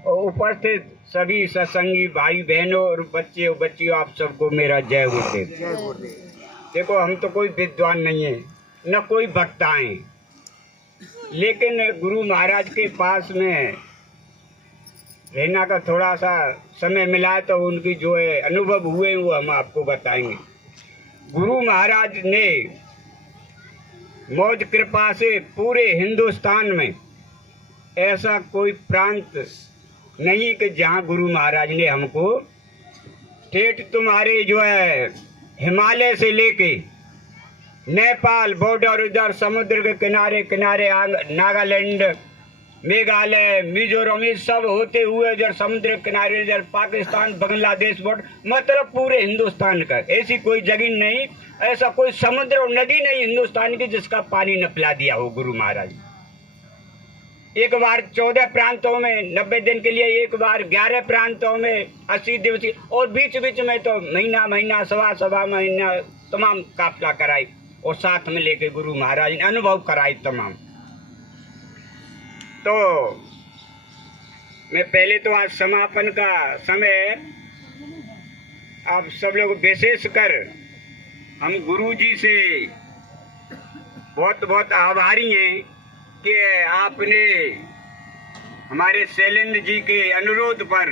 और उपस्थित सभी सत्संगी भाई बहनों और बच्चे और बच्चियों, आप सबको मेरा जय गुरुदेव। देखो, हम तो कोई विद्वान नहीं है, न कोई वक्ता हैं, लेकिन गुरु महाराज के पास में रहना का थोड़ा सा समय मिला है, तो उनकी जो है अनुभव हुए वो हम आपको बताएंगे। गुरु महाराज ने मौज कृपा से पूरे हिंदुस्तान में ऐसा कोई प्रांत नहीं कि जहाँ गुरु महाराज ने हमको ठेठ तुम्हारे जो है हिमालय से लेके नेपाल बॉर्डर, उधर समुद्र के किनारे किनारे नागालैंड, मेघालय, मिजोरम, ये सब होते हुए इधर समुद्र किनारे, इधर पाकिस्तान, बांग्लादेश बॉर्डर, मतलब पूरे हिंदुस्तान का ऐसी कोई जगह नहीं, ऐसा कोई समुद्र और नदी नहीं हिंदुस्तान की जिसका पानी न पिला दिया हो गुरु महाराज। एक बार 14 प्रांतों में 90 दिन के लिए, एक बार 11 प्रांतों में 80 दिवसीय, और बीच बीच में तो महीना महीना सवा महीना तमाम काफिला कराई और साथ में लेके गुरु महाराज ने अनुभव कराई तमाम। तो मैं पहले तो आज समापन का समय, आप सब लोग विशेष कर हम गुरु जी से बहुत बहुत आभारी हैं कि आपने हमारे शैलेंद्र जी के अनुरोध पर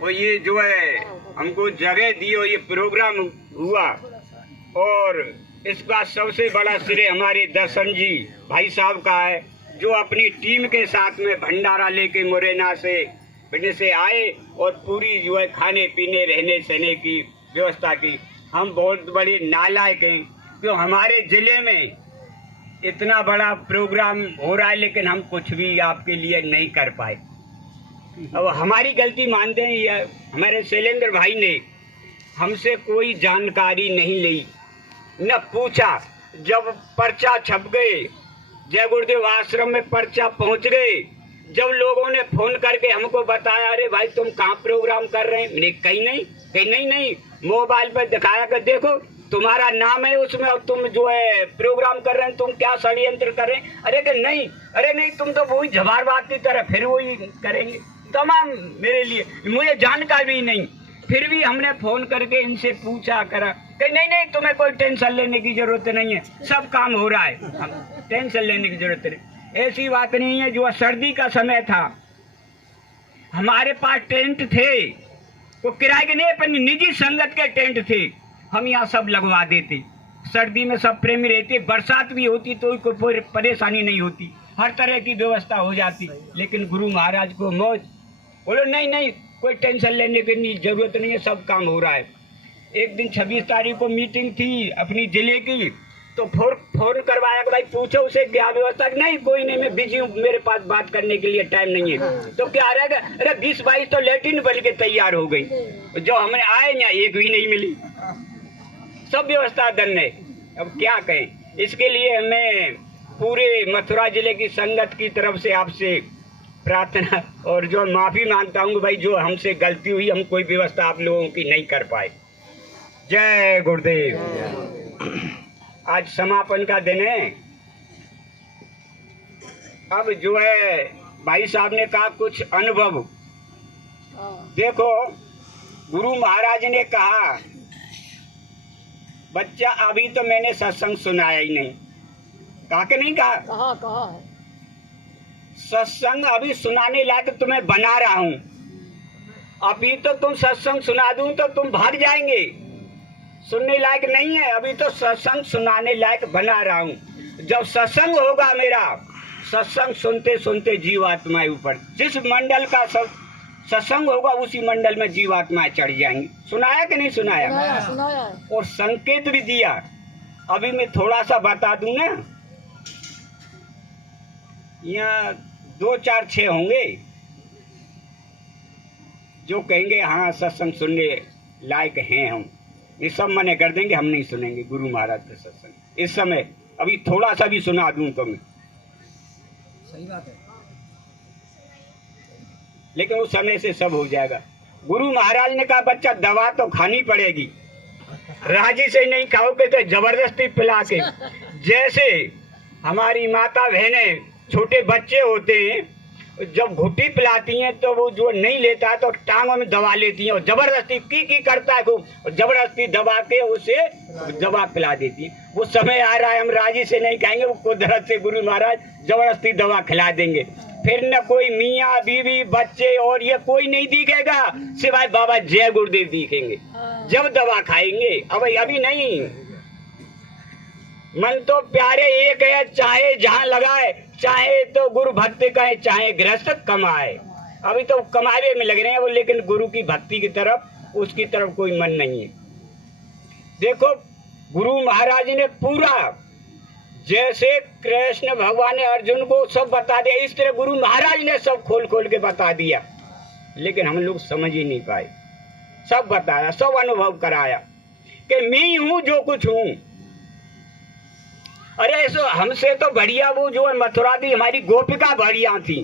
वो ये जो है हमको जगह दी और ये प्रोग्राम हुआ, और इसका सबसे बड़ा श्रेय हमारे दर्शन जी भाई साहब का है, जो अपनी टीम के साथ में भंडारा लेके मुरैना से आए और पूरी जो है खाने पीने रहने सहने की व्यवस्था की। हम बहुत बड़े नालायक हैं, क्यों हमारे जिले में इतना बड़ा प्रोग्राम हो रहा है लेकिन हम कुछ भी आपके लिए नहीं कर पाए। अब हमारी गलती मानते हैं, ये हमारे शैलेंद्र भाई ने हमसे कोई जानकारी नहीं ली, न पूछा। जब पर्चा छप गए, जय गुरुदेव आश्रम में पर्चा पहुंच गए, जब लोगों ने फोन करके हमको बताया, अरे भाई तुम कहाँ प्रोग्राम कर रहे हैं, मैंने कहीं नहीं, मोबाइल पर दिखाया कि देखो तुम्हारा नाम है उसमें और तुम जो है प्रोग्राम कर रहे हैं, तुम क्या षड्यंत्र कर रहे हैं। अरे नहीं तुम तो वही जवारबाग की तरह फिर वही करेंगे। तमाम मेरे लिए मुझे जानकारी नहीं, फिर भी हमने फोन करके इनसे पूछा करा कि नहीं तुम्हें कोई टेंशन लेने की जरूरत नहीं है, सब काम हो रहा है, टेंशन लेने की जरूरत नहीं। ऐसी बात नहीं है। जो सर्दी का समय था, हमारे पास टेंट थे, वो किराए के नहीं, अपनी निजी संगत के टेंट थे, हम यहाँ सब लगवा देते। सर्दी में सब प्रेमी रहते, बरसात भी होती तो कोई परेशानी नहीं होती, हर तरह की व्यवस्था हो जाती। लेकिन गुरु महाराज को मौज, बोलो नहीं कोई टेंशन लेने की जरूरत नहीं है, सब काम हो रहा है। एक दिन 26 तारीख को मीटिंग थी अपनी जिले की, तो फोन करवाया कि भाई पूछो उसे क्या व्यवस्था। नहीं कोई नहीं, मैं बिजी हूँ, मेरे पास बात करने के लिए टाइम नहीं है। तो क्या रहेगा, अरे 20-22 तो लेटिन बन के तैयार हो गई, जो हमने आए ना एक भी नहीं मिली, सब व्यवस्था धन है। अब क्या कहें, इसके लिए हमें पूरे मथुरा जिले की संगत की तरफ से आपसे प्रार्थना और जो माफी मांगता हूँ भाई, जो हमसे गलती हुई, हम कोई व्यवस्था आप लोगों की नहीं कर पाए। जय गुरुदेव। आज समापन का दिन है। अब जो है भाई साहब ने कहा कुछ अनुभव। देखो, गुरु महाराज ने कहा, बच्चा अभी तो मैंने सत्संग सुनाया ही नहीं। कहा कि नहीं कहा? सत्संग अभी सुनाने लायक तुम्हें बना रहा हूं। अभी तो तुम सत्संग सुना दूं तो तुम भाग जाएंगे, सुनने लायक नहीं है। अभी तो सत्संग सुनाने लायक बना रहा हूं। जब सत्संग होगा मेरा, सत्संग सुनते सुनते जीवात्माएं ऊपर, जिस मंडल का सत्संग होगा उसी मंडल में जीवात्माएं चढ़ जाएंगी। सुनाया कि नहीं सुनाया? सुनाया। और संकेत भी दिया। अभी मैं थोड़ा सा बता दूं ना, यहाँ 2, 4, 6 होंगे जो कहेंगे हाँ सत्संग सुनने लायक हैं हम। ये सब मने कर देंगे, हम नहीं सुनेंगे गुरु महाराज के सत्संग इस समय। अभी थोड़ा सा भी सुना दूं तो मैं, सही बात है, लेकिन उस समय से सब हो जाएगा। गुरु महाराज ने कहा, बच्चा दवा तो खानी पड़ेगी, राजी से नहीं खाओगे तो जबरदस्ती पिला के। जैसे हमारी माता बहनें छोटे बच्चे होते हैं जब घुट्टी पिलाती हैं तो वो जो नहीं लेता है तो टांगों में दबा लेती हैं और जबरदस्ती की करता है खूब और जबरदस्ती दबा के उसे दवा पिला देती है। वो समय आ रहा है, हम राजी से नहीं कहेंगे, वो कुदरत से गुरु महाराज जबरदस्ती दवा खिला देंगे। फिर न कोई मियाँ बीवी बच्चे और ये कोई नहीं दिखेगा सिवाय बाबा जय गुरुदेव दिखेंगे जब दवा खाएंगे। अब अभी नहीं, मन तो प्यारे एक है, चाहे जहाँ लगाए, चाहे तो गुरु भक्ति कहे चाहे गृहस्थ कमाए। अभी तो कमावे में लग रहे हैं वो, लेकिन गुरु की भक्ति की तरफ उसकी तरफ कोई मन नहीं है। देखो गुरु महाराज ने पूरा जैसे कृष्ण भगवान ने अर्जुन को सब बता दिया, इस तरह गुरु महाराज ने सब खोल खोल के बता दिया, लेकिन हम लोग समझ ही नहीं पाए। सब बताया, सब अनुभव कराया कि मैं हूं जो कुछ हूं। अरे ऐसा हमसे तो बढ़िया वो जो है मथुरा थी, हमारी गोपिका बढ़िया थी।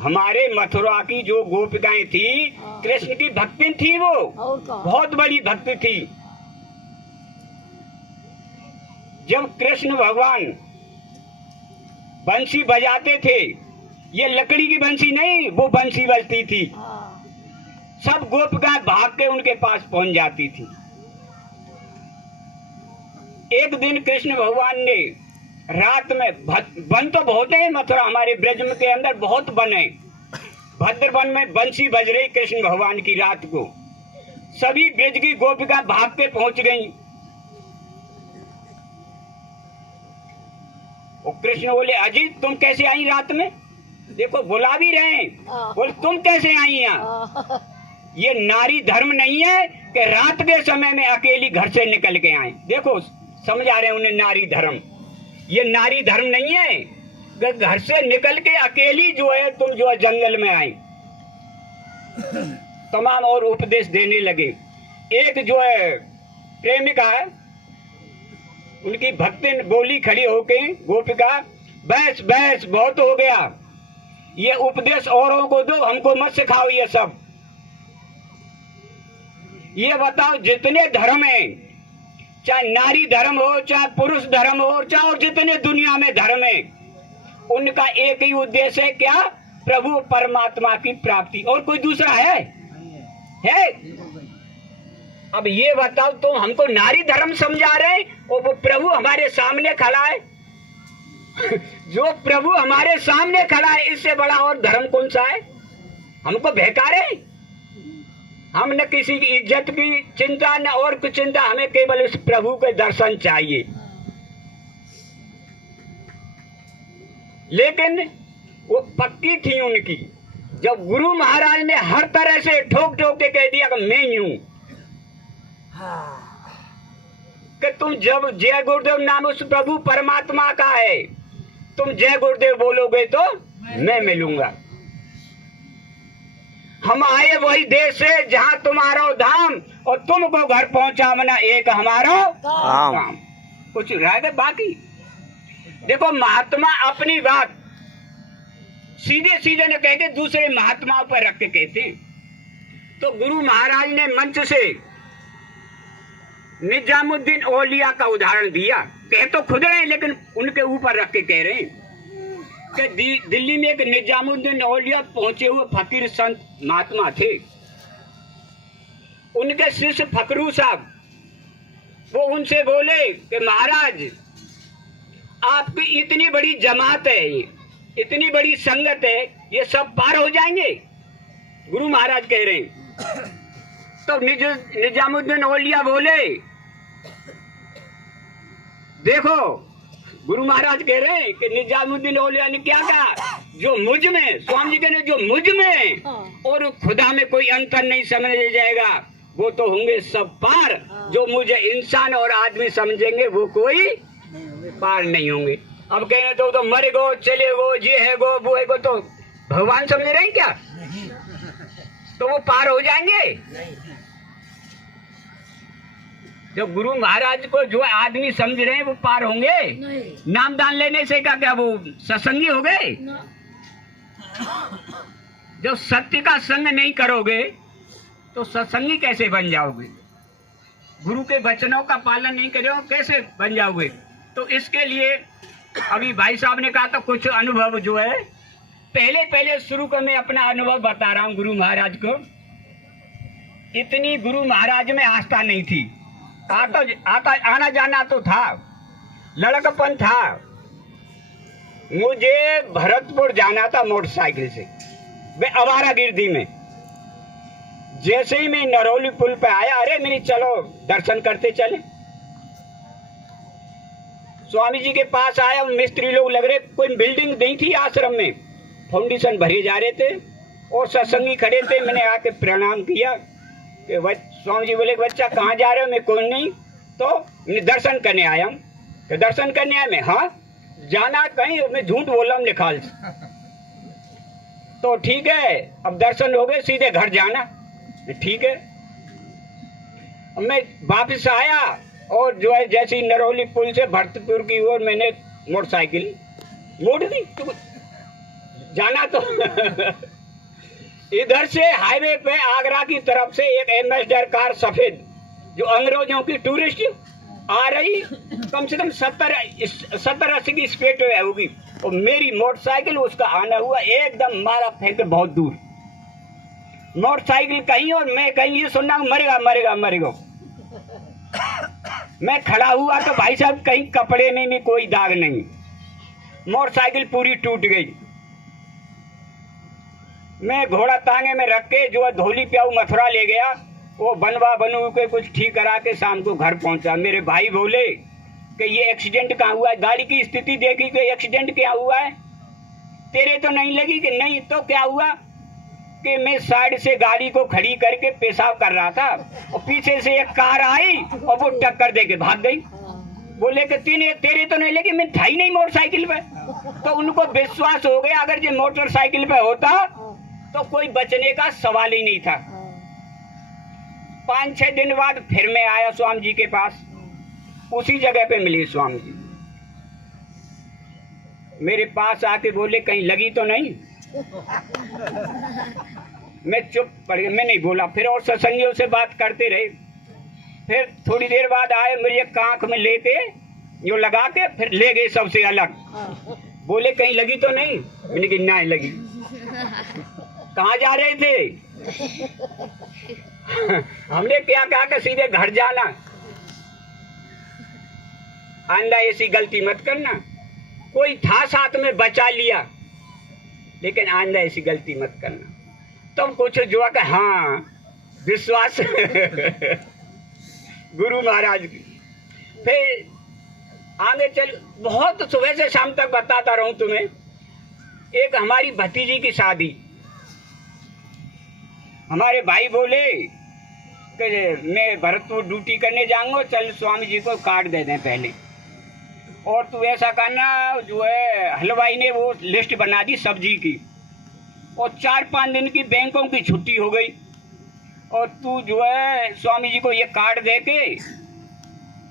हमारे मथुरा की जो गोपिकाएं थी कृष्ण की भक्ति थी, वो बहुत बड़ी भक्ति थी। जब कृष्ण भगवान बंसी बजाते थे, ये लकड़ी की बंसी नहीं, वो बंसी बजती थी, सब गोपिकाएं भाग के उनके पास पहुंच जाती थी। एक दिन कृष्ण भगवान ने रात में, वन तो बहुत है मथुरा, हमारे ब्रज के अंदर बहुत वन है, भद्र वन में बंसी बज रही कृष्ण भगवान की रात को। सभी ब्रज की गोपिका भाग के पहुंच गई। और कृष्ण बोले अजीत तुम कैसे आई रात में? देखो बुला भी रहे हैं, बोले तुम कैसे आई यहाँ? ये नारी धर्म नहीं है कि रात के समय में अकेली घर से निकल के आए। देखो समझा रहे हैं उन्हें नारी धर्म, ये नारी धर्म नहीं है कि घर से निकल के अकेली जो है तुम जो है जंगल में आई। तमाम और उपदेश देने लगे। एक जो है प्रेमिका है, उनकी भक्ति बोली खड़ी होके गोपिका, बस बस बहुत हो गया, ये उपदेश औरों को दो, हमको मत सिखाओ ये सब। ये बताओ जितने धर्म हैं, चाहे नारी धर्म हो, चाहे पुरुष धर्म हो, चाहे और जितने दुनिया में धर्म है, उनका एक ही उद्देश्य है क्या? प्रभु परमात्मा की प्राप्ति, और कोई दूसरा है? अब ये बताओ तुम हमको नारी धर्म समझा रहे और वो प्रभु हमारे सामने खड़ा है। जो प्रभु हमारे सामने खड़ा है, इससे बड़ा और धर्म कौन सा है? हमको बहकारे। हम न किसी की इज्जत की चिंता न और कुछ चिंता, हमें केवल उस प्रभु के दर्शन चाहिए। लेकिन वो पक्की थी उनकी। जब गुरु महाराज ने हर तरह से ठोक ठोक के कह दिया कि मैं ही हूं, कि तुम जब जय गुरुदेव नाम उस प्रभु परमात्मा का है, तुम जय गुरुदेव बोलोगे तो मैं मिलूंगा। हम आए वही देश से जहां तुम्हारा धाम, और तुमको घर पहुंचावना एक हमारा काम। कुछ रह गए बाकी? देखो महात्मा अपनी बात सीधे सीधे न कह के दूसरे महात्माओं पर रख के कहते हैं। तो गुरु महाराज ने मंच से निजामुद्दीन औलिया का उदाहरण दिया। कह तो खुद रहे हैं, लेकिन उनके ऊपर रख के कह रहे हैं कि दिल्ली में एक निजामुद्दीन औलिया पहुंचे हुए फकीर संत महात्मा थे। उनके शिष्य फकरू साहब वो उनसे बोले कि महाराज आपकी इतनी बड़ी जमात है, इतनी बड़ी संगत है, ये सब पार हो जाएंगे? गुरु महाराज कह रहे हैं। तो निजामुद्दीन औलिया बोले देखो, गुरु महाराज कह रहे हैं कि निजामुद्दीन औलिया ने क्या कहा, जो मुझ में, स्वामी जी कहने जो मुझ में और खुदा में कोई अंतर नहीं समझ जाएगा, वो तो होंगे सब पार। जो मुझे इंसान और आदमी समझेंगे वो कोई पार नहीं होंगे। अब कहने तो मरे गो, चले गो, ये है गो, वो है गो, तो भगवान समझ रहे हैं क्या? तो वो पार हो जाएंगे? जो गुरु महाराज को जो आदमी समझ रहे हैं वो पार होंगे? नाम दान लेने से क्या वो सत्संगी हो गए? जब सत्य का संग नहीं करोगे तो सत्संगी कैसे बन जाओगे? गुरु के वचनों का पालन नहीं करोगे कैसे बन जाओगे? तो इसके लिए अभी भाई साहब ने कहा तो कुछ अनुभव जो है पहले पहले शुरू कर मैं अपना अनुभव बता रहा हूँ गुरु महाराज को। इतनी गुरु महाराज में आस्था नहीं थी। आता आना जाना तो था, लड़कपन था। मुझे भरतपुर जाना था मोटरसाइकिल से, मैं आवारागिर्दी में। जैसे ही मैं नरौली पुल पे आया, अरे मेरी चलो दर्शन करते चले। स्वामी जी के पास आया, मिस्त्री लोग लग रहे, कोई बिल्डिंग नहीं थी आश्रम में, फाउंडेशन भरे जा रहे थे और सत्संगी खड़े थे। मैंने आके प्रणाम किया कि स्वामी जी बोले बच्चा कहाँ जा रहे हो? मैं कोई नहीं, तो मैं दर्शन करने आया हूँ। तो दर्शन करने आया मैं, हाँ जाना कहीं? मैं झूठ बोला हूँ निकाल। तो ठीक है, अब दर्शन हो गए, सीधे घर जाना। ठीक है। मैं वापस आया और जो है जैसे ही नरौली पुल से भरतपुर की ओर मैंने मोटरसाइकिल मोड़ दी। तो जाना तो इधर से हाईवे पे आगरा की तरफ से एक एम्बेसडर कार सफेद, जो अंग्रेजों की टूरिस्ट आ रही, कम से कम 70-80 की स्पीड पे होगी, और मेरी मोटरसाइकिल उसका आना हुआ एकदम मारा फेंक बहुत दूर। मोटरसाइकिल कहीं और मैं कहीं, ये सुनना मरेगा मरेगा मरेगा। मैं खड़ा हुआ तो भाई साहब कहीं कपड़े में भी कोई दाग नहीं, मोटरसाइकिल पूरी टूट गई। मैं घोड़ा तांगे में रख के जो है धोली प्याऊ मथुरा ले गया, वो बनवा बनू के कुछ ठीक करा के शाम को घर पहुंचा। मेरे भाई बोले कि ये एक्सीडेंट कहाँ हुआ है? गाड़ी की स्थिति देखी कि एक्सीडेंट क्या हुआ है, तेरे तो नहीं लगी? कि नहीं। तो क्या हुआ कि मैं साइड से गाड़ी को खड़ी करके पेशाब कर रहा था और पीछे से एक कार आई और वो टक्कर दे के भाग गई। बोले कि तेरे तो नहीं लगी? मैं था ही नहीं मोटरसाइकिल पे। तो उनको विश्वास हो गया अगर ये मोटरसाइकिल पे होता तो कोई बचने का सवाल ही नहीं था। 5-6 दिन बाद फिर मैं आया स्वामी जी के पास, उसी जगह पे मिली स्वामी जी। मेरे पास आके बोले कहीं लगी तो नहीं? मैं चुप पड़ गया, मैं नहीं बोला। फिर और सत्संगियों से बात करते रहे। फिर थोड़ी देर बाद आए, मेरे कांख में लेके जो लगा के फिर ले गए सबसे अलग। बोले कहीं लगी तो नहीं? मैंने कहा नहीं लगी। कहाँ जा रहे थे? हमने क्या कहा कि सीधे घर जाना। आंदा ऐसी गलती मत करना। कोई था साथ में बचा लिया, लेकिन आंदा ऐसी गलती मत करना। तब कुछ जो है हाँ विश्वास गुरु महाराज की। फिर आगे चल, बहुत सुबह से शाम तक बताता रहूं तुम्हें। एक हमारी भतीजी की शादी, हमारे भाई बोले कि मैं भरतपुर ड्यूटी करने जाऊंगा, चल स्वामी जी को कार्ड दे दें पहले, और तू ऐसा करना। जो है हलवाई ने वो लिस्ट बना दी सब्जी की, और 4-5 दिन की बैंकों की छुट्टी हो गई, और तू जो है स्वामी जी को ये कार्ड दे के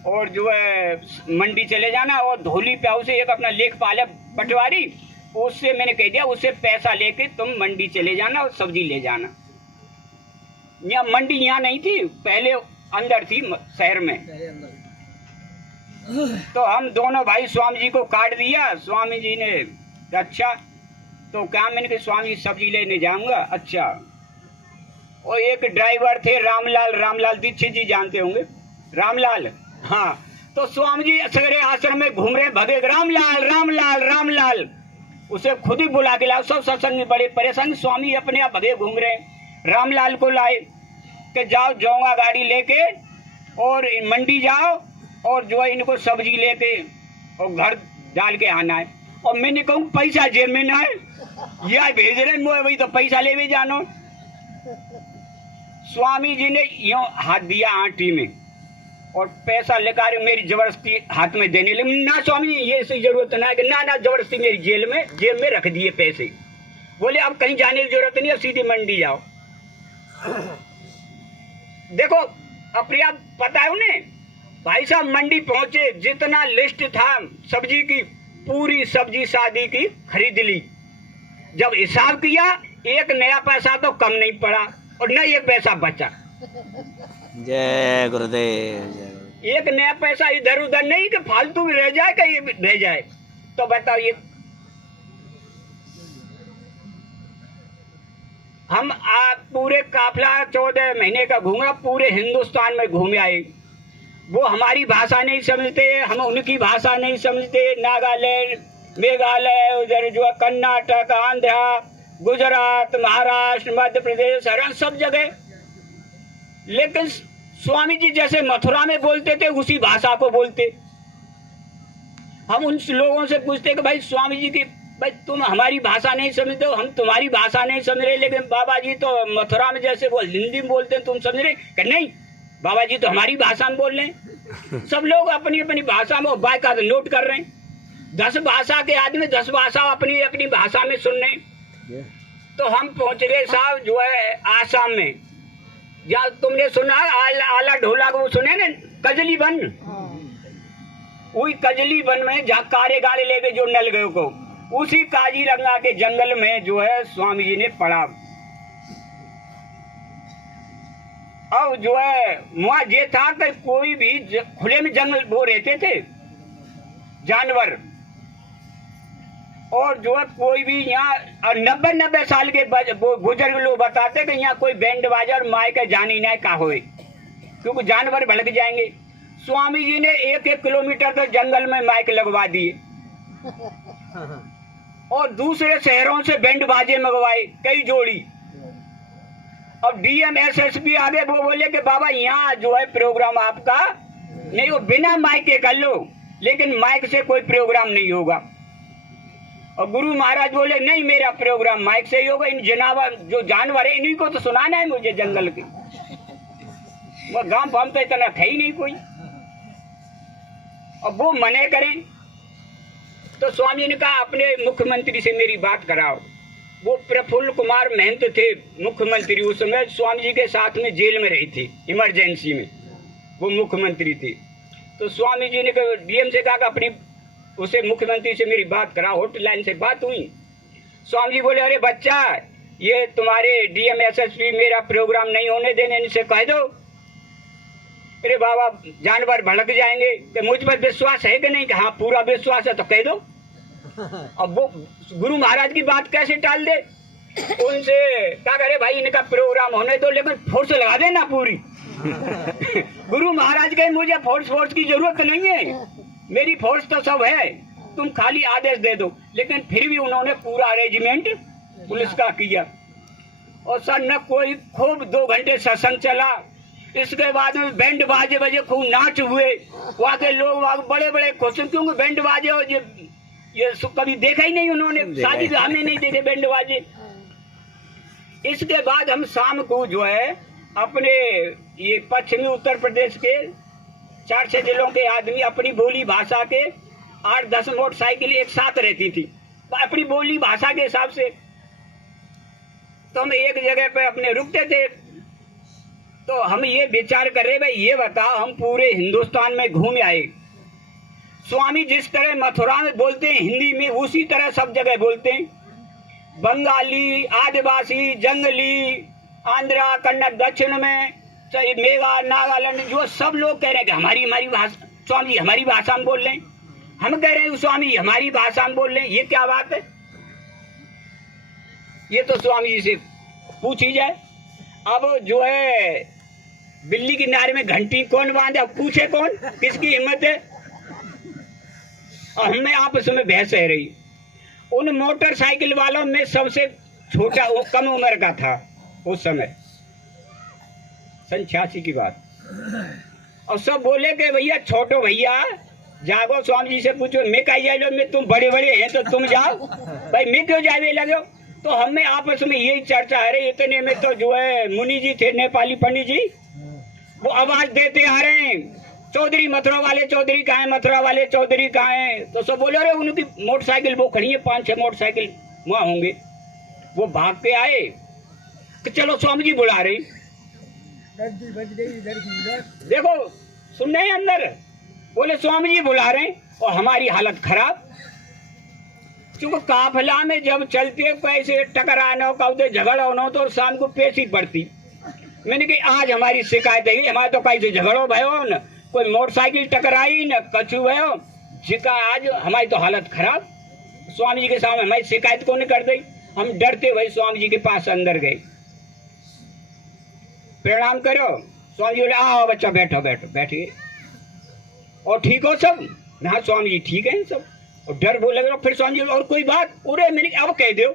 और जो है मंडी चले जाना, और धोली प्याऊ से एक अपना लेखपाल पटवारी, उससे मैंने कह दिया उससे पैसा लेके तुम मंडी चले जाना और सब्जी ले जाना। यहाँ मंडी यहाँ नहीं थी, पहले अंदर थी शहर में। तो हम दोनों भाई स्वामी जी को कार्ड दिया। स्वामी जी ने अच्छा, तो क्या? मैंने कहा स्वामी जी सब्जी लेने जाऊंगा। अच्छा। और एक ड्राइवर थे रामलाल दीक्षित जी, जानते होंगे रामलाल। हाँ, तो स्वामी जी सगरे आश्रम में घूम रहे, भगे रामलाल। उसे खुद ही बुला के लाओ। सब सत्संग में बड़े परेशान, स्वामी अपने आप भगे घूम रहे। रामलाल को लाए कि जाऊंगा गाड़ी लेके और मंडी जाओ और जो है इनको सब्जी लेके और घर डाल के आना है। और मैंने कहूँ पैसा जेब में ना है, यह भेज रहे मुझे, वही तो पैसा ले भी जानो। स्वामी जी ने यूं हाथ दिया आंटी में और पैसा लेकर मेरी जबरदस्ती हाथ में देने लगे। ना स्वामी जी ये ऐसी जरूरत ना है। ना जबरदस्ती मेरी जेब में रख दिए पैसे। बोले अब कहीं जाने की जरूरत नहीं, अब सीधे मंडी जाओ। देखो अपने आप पता है उन्हें। भाई साहब मंडी पहुंचे, जितना लिस्ट था सब्जी की, पूरी सब्जी शादी की खरीद ली। जब हिसाब किया, एक नया पैसा तो कम नहीं पड़ा और न एक पैसा बचा। जय गुरुदेव। एक नया पैसा इधर उधर नहीं कि फालतू भी रह जाए, कहीं रह जाए। तो बताओ ये हम पूरे काफिला 14 महीने का घूमा, पूरे हिंदुस्तान में घूमे आए। वो हमारी भाषा नहीं समझते, हम उनकी भाषा नहीं समझते। नागालैंड, मेघालय, उधर जो है कर्नाटक, आंध्रा, गुजरात, महाराष्ट्र, मध्य प्रदेश, हरियाणा, सब जगह। लेकिन स्वामी जी जैसे मथुरा में बोलते थे उसी भाषा को बोलते। हम उन लोगों से पूछते कि भाई स्वामी जी की, भाई तुम हमारी भाषा नहीं समझते हो, हम तुम्हारी भाषा नहीं समझ रहे, लेकिन बाबा जी तो मथुरा में जैसे वो हिंदी में बोलते हैं तुम समझ रहे? कि नहीं, बाबा जी तो हमारी भाषा में बोल रहे हैं। सब लोग अपनी अपनी भाषा में बाकायदा नोट कर रहे हैं। 10 भाषा के आदमी 10 भाषा अपनी अपनी भाषा में सुन रहे हैं। तो हम पहुंच गए साहब जो है आसाम में, जहाँ तुमने सुना आला ढोला को सुने ना, कजली वन। वही कजली वन में जहाँ कारे गाड़े लेके जो नल गए को, उसी काजीरंगा के जंगल में जो है स्वामी जी ने पढ़ा। अब जो है वहाँ ये था कि कोई भी खुले में जंगल वो रहते थे जानवर, और जो है कोई भी यहाँ 90 साल के बुजुर्ग लोग बताते कि यहाँ कोई बैंड बाजा और माइक जानी नहीं का होए, क्योंकि जानवर भड़क जाएंगे। स्वामी जी ने 1-1 किलोमीटर तक जंगल में माइक लगवा दिए और दूसरे शहरों से बैंड बाजे मंगवाए कई जोड़ी। अब डीएम एसएसपी आगे वो बोले कि बाबा यहाँ जो है प्रोग्राम आपका नहीं, वो बिना माइक के कर लो, लेकिन माइक से कोई प्रोग्राम नहीं होगा। और गुरु महाराज बोले नहीं, मेरा प्रोग्राम माइक से ही होगा। इन जनावर जो जानवर है इन्हीं को तो सुनाना है मुझे जंगल के, वो गांव फाम तो इतना था ही नहीं कोई। अब वो मने करें तो स्वामी ने कहा अपने मुख्यमंत्री से मेरी बात कराओ। वो प्रफुल्ल कुमार महंत थे मुख्यमंत्री, उस समय स्वामी जी के साथ में जेल में रही थी, इमरजेंसी में वो मुख्यमंत्री थे। तो स्वामी जी ने डीएम से कहा कि अपनी उसे मुख्यमंत्री से मेरी बात कराओ। हॉटलाइन से बात हुई। स्वामी जी बोले अरे बच्चा, ये तुम्हारे डीएम एसएसपी मेरा प्रोग्राम नहीं होने देने, इनसे कह दो। अरे बाबा जानवर भड़क जाएंगे, तो मुझ पर विश्वास है कि नहीं? कि हाँ पूरा विश्वास है, तो कह दो। अब वो गुरु महाराज की बात कैसे टाल दे? उनसे क्या करे भाई इनका प्रोग्राम होने दो, लेकिन फोर्स लगा देना पूरी। गुरु महाराज कहे मुझे फोर्स की जरूरत नहीं है, मेरी फोर्स तो सब है, तुम खाली आदेश दे दो। लेकिन फिर भी उन्होंने पूरा अरेंजमेंट पुलिस का किया। और सर न कोई खूब 2 घंटे सत्संग चला। इसके बाद में बैंड बाजे बजे खूब नाच हुए। वहाँ के लोग बड़े बड़े खुश, क्योंकि बैंड बाजे ये कभी देखा ही नहीं उन्होंने, शादी ब्याह में नहीं देखे बैंड बाजे। इसके बाद हम शाम को जो है अपने ये पश्चिमी उत्तर प्रदेश के 4-6 जिलों के आदमी अपनी बोली भाषा के 8-10 मोटरसाइकिल एक साथ रहती थी अपनी बोली भाषा के हिसाब से। तो हम एक जगह पे अपने रुकते थे। तो हम ये विचार कर रहे भाई ये बताओ, हम पूरे हिंदुस्तान में घूम आए, स्वामी जिस तरह मथुरा में बोलते हैं हिंदी में, उसी तरह सब जगह बोलते हैं। बंगाली, आदिवासी, जंगली, आंध्रा, कन्नड़, दक्षिण में मेघा, नागालैंड, जो सब लोग कह रहे हैं कि हमारी भाषा, स्वामी हमारी भाषा में बोल रहे हैं। हम कह रहे हैं स्वामी हमारी भाषा में बोल रहे हैं। ये क्या बात है? ये तो स्वामी जी से पूछी जाए। अब जो है बिल्ली की नारे में घंटी कौन बांधे, अब पूछे कौन, किसकी हिम्मत है? और हमें आपस में बहस है रही। उन मोटरसाइकिल वालों में सबसे छोटा वो कम उम्र का था उस समय, 86 की बात। और सब बोले कि भैया छोटो भैया जागो, स्वामी जी से पूछो मैं कहीं जाए लो, मैं तुम बड़े बड़े हैं तो तुम जाओ भाई, मैं क्यों जाए लगे? तो हमें आपस में यही चर्चा है रही। इतने में तो जो है मुनि जी थे, नेपाली पंडित जी, वो आवाज देते आ रहे हैं चौधरी मथुरा वाले चौधरी कहाँ है, मथुरा वाले चौधरी कहाँ है? तो सब बोले अरे उनकी मोटरसाइकिल वो खड़ी है, 5-6 मोटरसाइकिल वहाँ होंगे। वो भाग के आए कि चलो स्वामी जी बुला रही। देखो सुनने हैं अंदर, बोले स्वामी जी बुला रहे हैं। और हमारी हालत खराब, क्योंकि काफिला में जब चलते कैसे टकराना का झगड़ा होना तो शाम को पेशी पड़ती। मैंने कहा आज हमारी शिकायत है, हमारे तो कैसे झगड़ो भयो न, कोई मोटरसाइकिल टकराई न कछु भयो, जिका आज हमारी तो हालत खराब। स्वामी जी के सामने हमारी शिकायत कौन कर दी? हम डरते हुए स्वामी जी के पास अंदर गए। प्रणाम करो। स्वामी जी बोले आओ बच्चा बैठो बैठो बैठिए। और ठीक हो सब? हाँ स्वामी जी ठीक है सब। और डर बोले लग रहा। फिर स्वामी जी और कोई बात? अरे मैंने अब कह दो।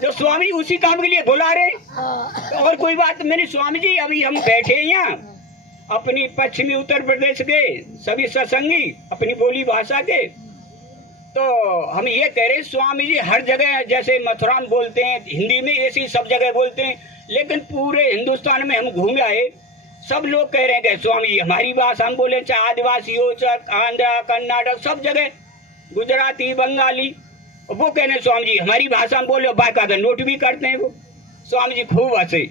तो स्वामी जी उसी काम के लिए बुला रहे। और कोई बात? मैंने स्वामी जी अभी हम बैठे हैं यहाँ अपनी पश्चिमी उत्तर प्रदेश के सभी सत्संगी अपनी बोली भाषा के, तो हम ये कह रहे स्वामी जी हर जगह जैसे मथुरा में बोलते हैं हिंदी में ऐसी सब जगह बोलते हैं, लेकिन पूरे हिंदुस्तान में हम घूमे आए सब लोग कह रहे हैं कि स्वामी जी हमारी भाषा हम बोले, चाहे आदिवासी हो चाहे आंध्रा कर्नाटक सब जगह गुजराती बंगाली, वो कह रहे हैं स्वामी जी हमारी भाषा हम बोले, बाकायदा नोट भी करते हैं वो। स्वामी जी खूब हंसे,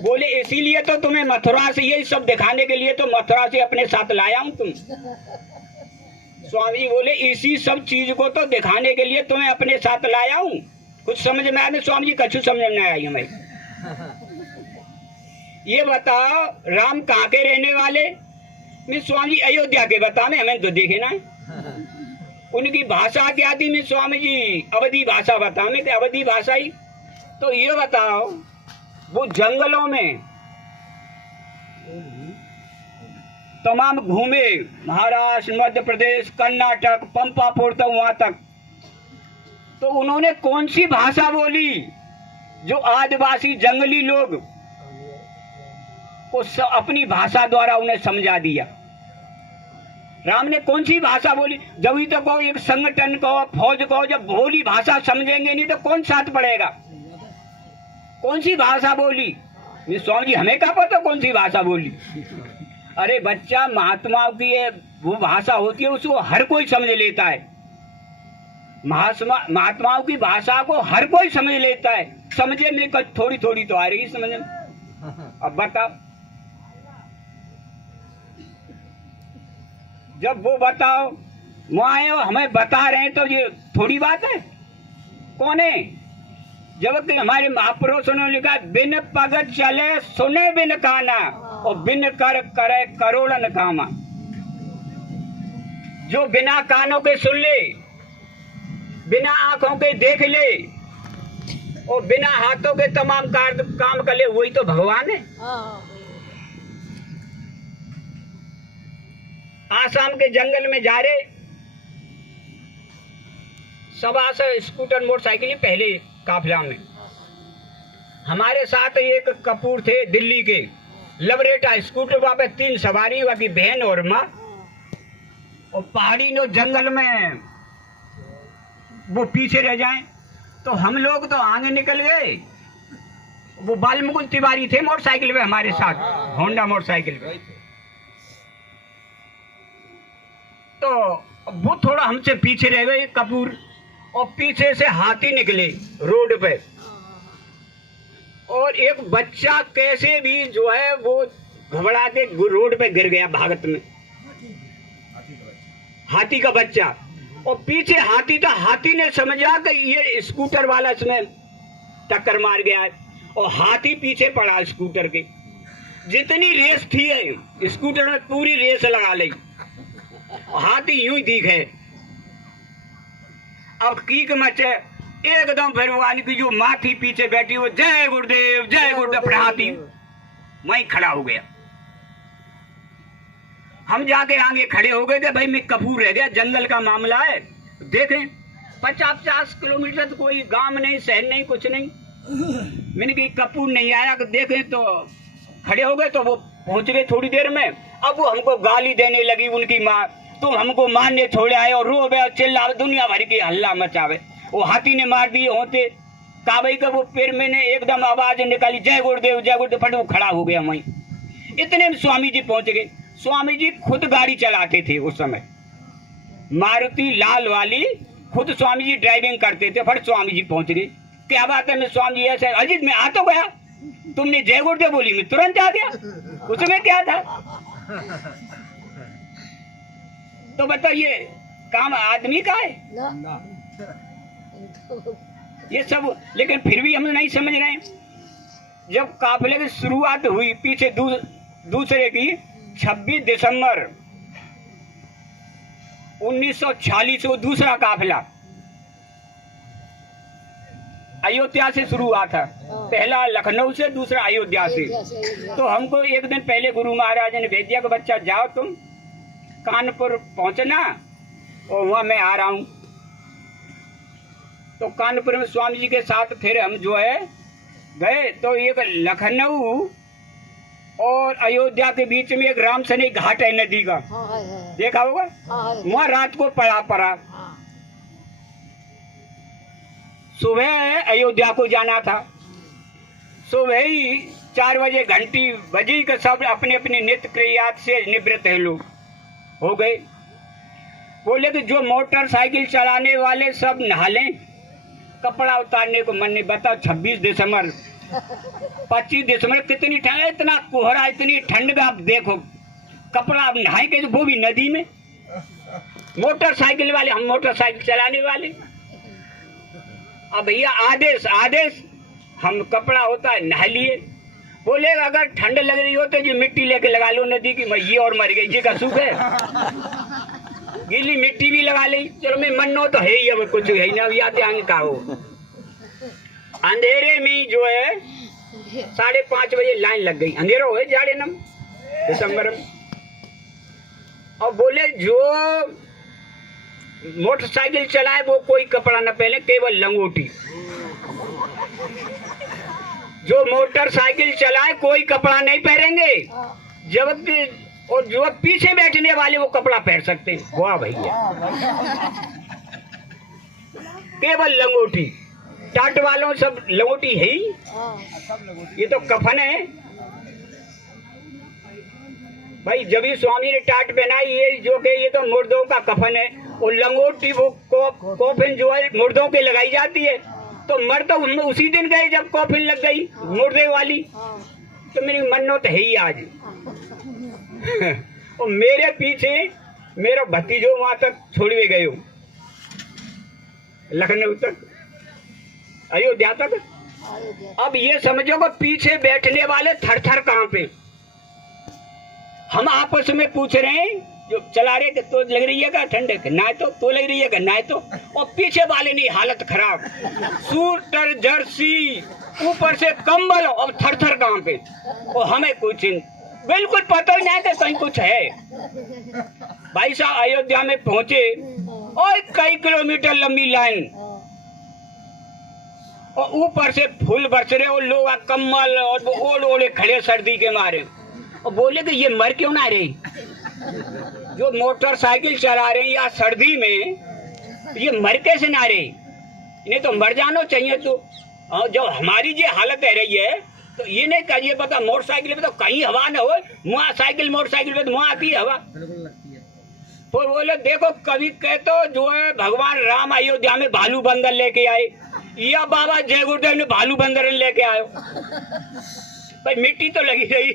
बोले इसीलिए तो तुम्हें मथुरा से यही सब दिखाने के लिए तो मथुरा से अपने साथ लाया हूँ तुम। स्वामी जी बोले इसी सब चीज को तो दिखाने के लिए तुम्हें अपने साथ लाया हूँ। कुछ समझ में आया? स्वामी जी कछु समझ में आई हमें। ये बताओ राम कहाँ के रहने वाले? मैं स्वामी जी अयोध्या के बता में हमें तो देखे ना। उनकी भाषा क्या थी? मैं स्वामी जी अवधी भाषा बता में अवधी भाषा ही। तो ये बताओ वो जंगलों में तमाम घूमे, महाराष्ट्र मध्य प्रदेश कर्नाटक पंपापुर तक वहां तक, तो उन्होंने कौन सी भाषा बोली जो आदिवासी जंगली लोग को अपनी भाषा द्वारा उन्हें समझा दिया? राम ने कौन सी भाषा बोली? जब ही तो को एक संगठन को फौज को जब बोली भाषा समझेंगे नहीं तो कौन साथ पड़ेगा? कौन सी भाषा बोली? स्वामी जी हमें क्या पता कौन सी भाषा बोली? अरे बच्चा महात्माओं की वो भाषा होती है उसको हर कोई समझ लेता है। महात्माओं की भाषा को हर कोई समझ लेता है। समझे में थोड़ी थोड़ी तो आ रही समझ में। अब बताओ जब वो बताओ वहां हमें बता रहे हैं तो ये थोड़ी बात है। कौन है? जबकि हमारे महापुरुषों ने लिखा बिन पग चले सुने बिन काना और बिन कर करे करोड़न कामा। जो बिना कानों के सुन ले, बिना आंखों के देख ले और बिना हाथों के तमाम काम कर ले, वही तो भगवान है। आसाम के जंगल में जा रहे 125 स्कूटर मोटरसाइकिल पहले काफिला में। हमारे साथ एक कपूर थे दिल्ली के, लबरेटा स्कूटर वहां पे 3 सवारी बाकी बहन और माँ। और पहाड़ी नो जंगल में वो पीछे रह जाएं तो हम लोग तो आगे निकल गए। वो बालमुकुंद तिवारी थे मोटरसाइकिल पे हमारे साथ, होंडा मोटरसाइकिल पे। तो वो थोड़ा हमसे पीछे रह गए कपूर, और पीछे से हाथी निकले रोड पे, और एक बच्चा कैसे भी जो है वो घबरा के रोड पे गिर गया भागत में। हाथी का बच्चा, और पीछे हाथी था। हाथी ने समझा कि ये स्कूटर वाला इसमें टक्कर मार गया है, और हाथी पीछे पड़ा स्कूटर के। जितनी रेस थी स्कूटर में पूरी रेस लगा ली, हाथी यूं ही दिखे। अब कीक मचे एकदम, फिर वो की जो माँ थी पीछे बैठी वो जय गुरुदेव जय गुरुदेव, फिर हाथी वहीं खड़ा हो गया। हम जाके आगे खड़े हो गए कि भाई मैं कपूर रह गया, जंगल का मामला है। देखें 50-50 किलोमीटर तो कोई गांव नहीं, शहर नहीं, कुछ नहीं। मैंने कही कपूर नहीं आया, देखें तो खड़े हो गए। तो वो पहुंच गए थोड़ी देर में। अब वो हमको गाली देने लगी उनकी माँ, तुम हमको मारने छोड़े आए और रोवे और चिल्लावे, दुनिया भर की हल्ला मचावे। वो हाथी ने मार दिए होते काबई का वो पैर में ने एकदम आवाज निकाली जय गुरुदेव जय गुरुदेव, फट वो खड़ा हो गया वहीं। इतने में स्वामी जी पहुंच गए। स्वामी जी खुद गाड़ी चलाते थे उस समय, मारुति लाल वाली, खुद स्वामी जी ड्राइविंग करते थे। फट स्वामी जी पहुंच गए। क्या बात है? मैं स्वामी जी ऐसे अजीत मैं आ तो गया, तुमने जय गुरुदेव बोली मैं तुरंत आ गया, उसमें क्या था? तो बताइए काम आदमी का है ये सब। लेकिन फिर भी हम नहीं समझ रहे। जब काफिले की शुरुआत हुई पीछे दूसरे की 26 दिसंबर 1946 को दूसरा काफिला अयोध्या से शुरू हुआ था। पहला लखनऊ से, दूसरा अयोध्या से। तो हमको एक दिन पहले गुरु महाराज ने भेज दिया कि बच्चा जाओ तुम कानपुर पहुंचना और वहाँ मैं आ रहा हूँ। तो कानपुर में स्वामी जी के साथ फिर हम जो है गए। तो एक लखनऊ और अयोध्या के बीच में एक रामसनी घाट है नदी का, देखा होगा। वहाँ रात को पड़ा। सुबह अयोध्या को जाना था। सुबह ही 4 बजे घंटी बजी के सब अपने अपने नित्य क्रियात से निवृत्त है लोग हो गए। बोले कि जो मोटरसाइकिल चलाने वाले सब नहा लें, कपड़ा उतारने को मन नहीं। बताओ 26 दिसंबर 25 दिसंबर कितनी ठंड, इतना कोहरा, इतनी ठंड में आप देखो कपड़ा आप नहाएंगे वो भी नदी में। मोटरसाइकिल वाले, हम मोटरसाइकिल चलाने वाले। अब भैया आदेश हम कपड़ा होता है नहा लिए। बोले अगर ठंड लग रही हो तो जो मिट्टी लेके लगा लो नदी की। मैं ये और मर गई जी का सुख है, गीली मिट्टी भी लगा ली। चलो मैं मनो तो है ही, अब कुछ है ना, अब याद आगे का हो। अंधेरे में जो है 5:30 बजे लाइन लग गई। अंधेरा हो जाड़े नम दिसंबर में। और बोले जो मोटरसाइकिल चलाए वो कोई कपड़ा न पहने, केवल लंगोटी। जो मोटरसाइकिल चलाए कोई कपड़ा नहीं पहनेंगे, जबकि और जो पीछे बैठने वाले वो कपड़ा पहन सकते हैं। वाह भैया, केवल लंगोटी। टाट वालों सब लंगोटी है ही, ये तो कफन है भाई। जब ही स्वामी ने टाट पहनाई, ये जो के ये तो मुर्दों का कफन है। और लंगोटी वो कॉफिन जो है मुर्दों के लगाई जाती है। तो मर तो उसी दिन गए जब कॉफिन लग गई मुर्दे वाली। तो मेरी मन्नत है ही आज। और मेरे पीछे मेरा भतीजो वहां तक छोड़वे गए हो, लखनऊ तक, अयोध्या तक। अब ये समझो कि पीछे बैठने वाले थर थर कांपे। हम आपस में पूछ रहे हैं जो चला रहे कि तो लग रही है क्या ठंड है, ना तो लग रही है क्या, ना तो। और पीछे वाले नहीं, हालत खराब, सूटर जर्सी ऊपर से कंबल और थर थर कांपे। और हमें कुछ बिल्कुल पता ही नहीं कि कहीं कुछ है। भाई साहब अयोध्या में पहुंचे और कई किलोमीटर लंबी लाइन, और ऊपर से फूल बरस रहे और लोग कम्बल और ओढ़ ओढ़े खड़े सर्दी के मारे। और बोले कि ये मर क्यों ना रही, जो मोटरसाइकिल चला रहे हैं या सर्दी में, ये मर कैसे ना रही, इन्हें तो मर जाना चाहिए। तो जब हमारी ये हालत है रही है तो ये नहीं कहिए पता मोटरसाइकिल पे तो कहीं हवा ना हो, वहाँ साइकिल मोटरसाइकिल पे तो वहाँ आती है हवा। तो बोले देखो कभी कहते जो है भगवान राम अयोध्या में भालू बंदर लेके आए, या बाबा जय गुरुदेव ने भालू बंदर लेके आयो। भाई मिट्टी तो लगी रही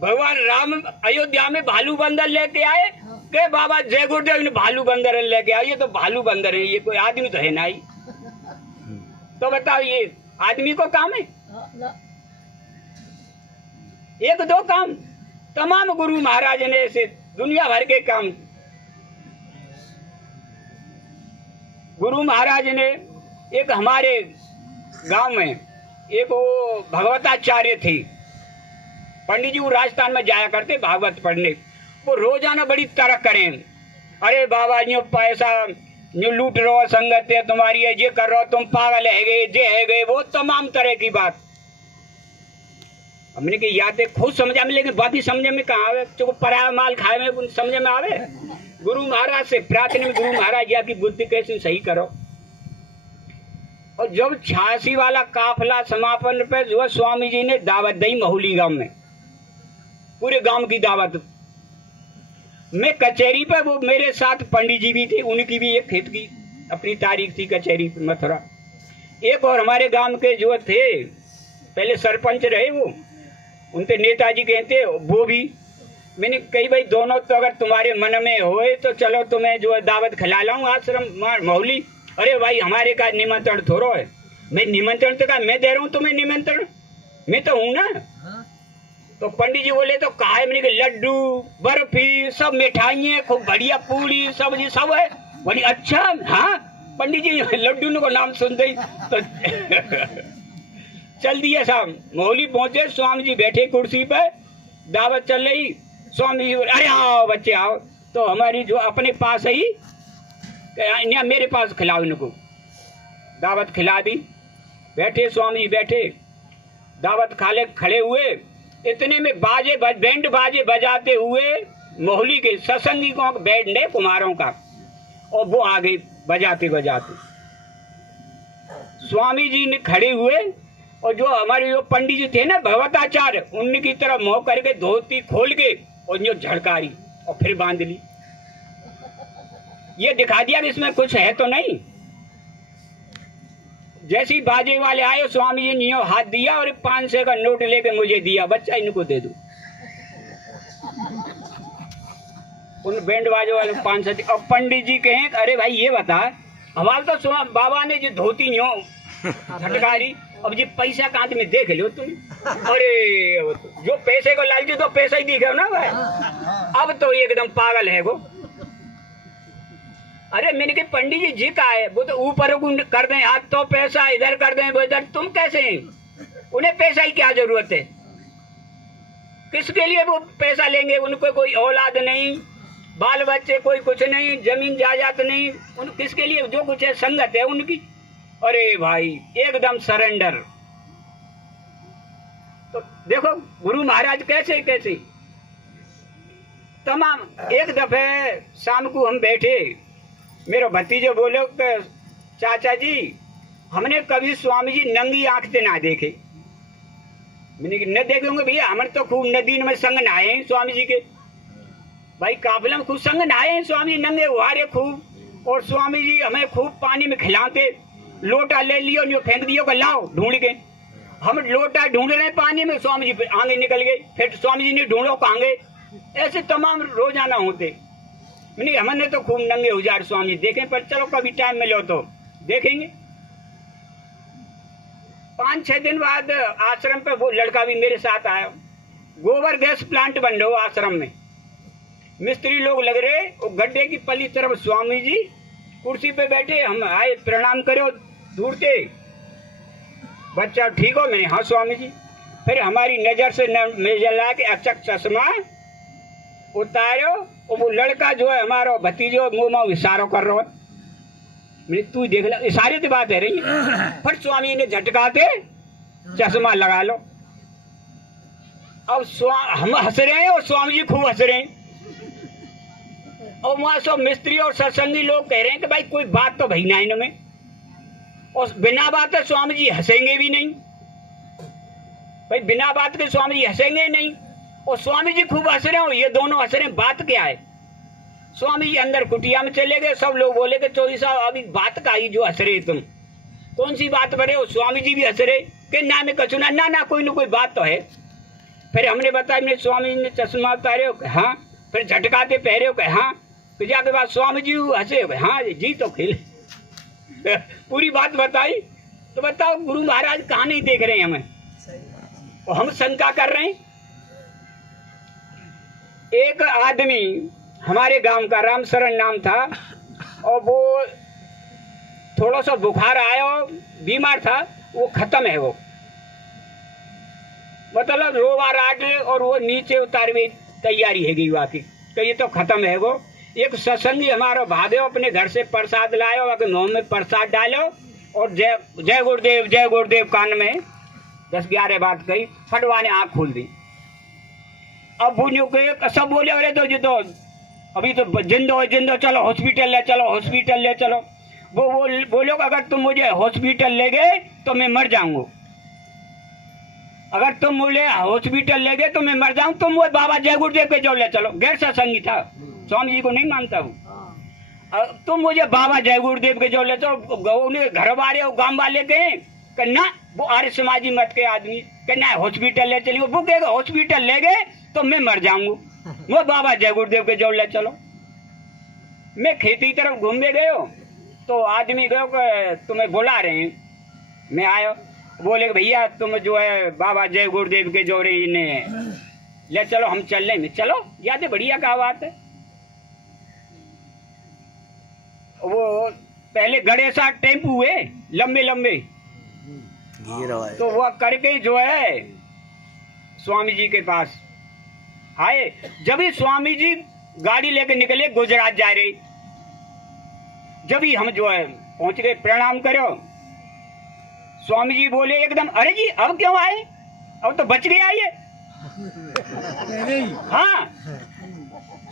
भगवान राम अयोध्या में भालू बंदर लेके आए के बाबा जय गुरुदेव ने भालू बंदर लेके आए। ये तो भालू बंदर है, ये कोई आदमी तो है ना ही। तो बताओ ये आदमी को काम है? एक दो काम, तमाम गुरु महाराज ने ऐसे दुनिया भर के काम। गुरु महाराज ने एक हमारे गांव में एक वो भगवताचार्य थी, पंडित जी वो राजस्थान में जाया करते भागवत पढ़ने। वो रोजाना बड़ी तरह करें, अरे बाबा यूँ पैसा यूँ लूट रहो, संगत है तुम्हारी है, ये कर रहो तुम, पागल है गए, जे है गए, वो तमाम तरह की बात। हमने की यादें खुद समझा में, लेकिन बात ही समझ में कहाँ आवे, जो पराया माल खाए में समझ में आवे। गुरु महाराज से प्रार्थना में, गुरु महाराज या की बुद्धि कैसे सही करो। और जब 86 वाला काफिला समापन पे जो स्वामी जी ने दावत दी महुली गांव में, पूरे गांव की दावत। मैं कचहरी पे, वो मेरे साथ पंडित जी भी थे, उनकी भी एक खेत की अपनी तारीख थी कचहरी मथुरा। एक और हमारे गांव के जो थे पहले सरपंच रहे, वो उनके नेताजी कहते वो भी। मैंने कही भाई दोनों तो अगर तुम्हारे मन में होए तो चलो तुम्हें जो है दावत खिला लाऊं आश्रम महुली। अरे भाई हमारे का निमंत्रण थोड़ो है, मैं निमंत्रण तो का मैं दे रहा हूँ तुम्हें निमंत्रण, मैं तो हूँ ना। तो पंडित जी बोले तो कहा है, मैंने कहा लड्डू बर्फी सब मिठाइयाँ खूब बढ़िया, पूरी सब्जी सब है। बोली अच्छा हाँ, पंडित जी लड्डू को नाम सुनते ही तो चल दिया साहब। मोहली पहुंचे, स्वामी जी बैठे कुर्सी पे, दावत चल रही। स्वामी जी बोले, अरे आओ बच्चे आओ। तो हमारी जो अपने पास है ही मेरे पास खिलाओ इनको। दावत खिला दी, बैठे स्वामी जी बैठे, दावत खाले खड़े हुए। इतने में बैंड बाजे बजाते हुए मोहली के सत्संगी को बैंड ने कुमारों का, और वो आ गए बजाते बजाते। स्वामी जी ने खड़े हुए, और जो हमारे जो पंडित जी थे ना भगवताचार्य, उनकी तरफ मुंह करके धोती खोल के और जो झड़कारी और फिर बांध ली। ये दिखा दिया कि इसमें कुछ है तो नहीं। जैसे ही बाजे वाले आए, स्वामी जी ने हाथ दिया और 500 का नोट लेके मुझे दिया, बच्चा इनको दे दो। उन बैंड बाजे वाले 500। और पंडित जी कहें, अरे भाई ये बता, हमारे तो बाबा ने जो धोती न्यो झटकारी, अब ये पैसा कांत में देख लो तुम। अरे जो पैसे को लालची तो पैसा ही दिखे ना भाई, अब तो एकदम पागल है वो। अरे मैंने कहा पंडित जी जी का है, वो तो ऊपर कर दें हाथ तो पैसा, इधर कर दें वो इधर, तुम कैसे हैं? उन्हें पैसा की क्या जरूरत है? किसके लिए वो पैसा लेंगे? उनको कोई औलाद नहीं, बाल बच्चे कोई कुछ नहीं, जमीन जायदाद नहीं, उन किसके लिए? जो कुछ है संगत है उनकी। अरे भाई एकदम सरेंडर। तो देखो गुरु महाराज कैसे कैसे तमाम। एक दफे शाम को हम बैठे, मेरा भतीजो बोले चाचा जी हमने कभी स्वामी जी नंगी आंख से ना देखे। मैंने न देखे होंगे भैया, हमने तो खूब नदी में संग नहाए हैं स्वामी जी के, भाई काफिला में खूब संग नहाए हैं स्वामी जी, नंगे उहारे खूब। और स्वामी जी हमें खूब पानी में खिलाते, लोटा ले लियो जो फेंक दियो का लाओ ढूंढ के। हम लोटा ढूंढ रहे पानी में, स्वामी जी आगे निकल गए, फिर स्वामी जी ने ढूंढो कहाँ गए। ऐसे तमाम रोजाना होते। मैंने हमने तो खूब नंगे हुजार स्वामी देखे, पर चलो कभी टाइम मिलो तो देखेंगे। 5-6 दिन बाद आश्रम पे वो लड़का भी मेरे साथ आया। गोबर गैस प्लांट बन रहा आश्रम में, मिस्त्री लोग लग रहे, वो गड्ढे की पली तरफ स्वामी जी कुर्सी पे बैठे। हम आए, प्रणाम करो दूर से, बच्चा ठीक हो? मैंने हाँ स्वामी जी। फिर हमारी नजर से नजर ला के अचक चश्मा उतारो, और वो लड़का जो है हमारा भतीजो मुंह में इशारो कर रहा है। मैंने तू देख ला, इशारे की बात है रही। फिर स्वामी ने झटकाते चश्मा लगा लो। अब हम हंस रहे हैं और स्वामी जी खूब हंस रहे हैं, और वहां सब मिस्त्री और सत्संगी लोग कह रहे हैं कि भाई कोई बात तो भाई ना इनमें, और बिना बात के स्वामी जी हंसेंगे भी नहीं भाई, बिना बात के स्वामी जी हंसेंगे नहीं। और स्वामी जी खूब हंस रहे हो, ये दोनों हंस रहे हैं, बात क्या है? स्वामी जी अंदर कुटिया में चले गए। सब लोग बोले कि चौधरी साहब अभी बात का ही जो हंस रहे तुम, कौन सी बात करे? और स्वामी जी भी हंस रहे कि ना में कछु ना ना कोई ना कोई बात तो है। फिर हमने बताया, मेरे स्वामी जी ने चश्मा उतारे हो, हाँ। फिर झटकाते पहरे हो, हाँ। फिर जाके बाद स्वामी जी हंसे, हाँ जी तो खेल पूरी बात बताई। तो बताओ गुरु महाराज कहाँ नहीं देख रहे हैं हमें, और हम शंका कर रहे हैं। एक आदमी हमारे गांव का, रामशरण नाम था, और वो थोड़ा सा बुखार आया, बीमार था, वो खत्म है। वो मतलब रोवा राट और वो नीचे उतार भी तैयारी है गई वाकई, तो ये तो खत्म है। वो एक सत्संगी हमारा भादो अपने घर से प्रसाद लायो, अगर मुंह में प्रसाद डालो और जय जय गुरुदेव कान में 10-11 बात कही, फटवा ने आँख खोल दी। अब बुनियों के सब बोले, अरे तो अभी तो जिंदो चलो हॉस्पिटल ले चलो, हॉस्पिटल ले चलो। वो बोलो अगर तुम मुझे हॉस्पिटल ले गए तो मैं मर जाऊंगा, अगर तुम मुझे हॉस्पिटल ले गए तो मैं मर जाऊं। तुम वो बाबा जय गुरुदेव के जो ले चलो, गैर सत्संगी था, स्वामी जी को नहीं मानता हूँ। तुम मुझे बाबा जय गुरुदेव के जो ले चलो। घर वाले और गांव वाले गए ना, वो आर्य समाजी मत के आदमी कहना हॉस्पिटल ले चलिए, वो कहेगा हॉस्पिटल ले गए तो मैं मर जाऊंगा, वो बाबा जय गुरुदेव के जोड़ ले चलो। मैं खेती तरफ घूमने गयो तो आदमी गयो कि तुम्हें बुला रहे हैं। मैं आयो, बोले भैया तुम जो है बाबा जय गुरुदेव के जोड़े इन्हें ले चलो, हम चलने में। चलो याद है, बढ़िया क्या बात है। वो पहले गणेशा टेम्पू हुए लंबे लंबे, तो वह करके जो है स्वामी जी के पास आए। जब ही स्वामी जी गाड़ी लेके निकले गुजरात जा रहे, जब ही हम जो है पहुंच गए, प्रणाम करो। स्वामी जी बोले एकदम, अरे जी अब क्यों आए, अब तो बच गया ये। हाँ,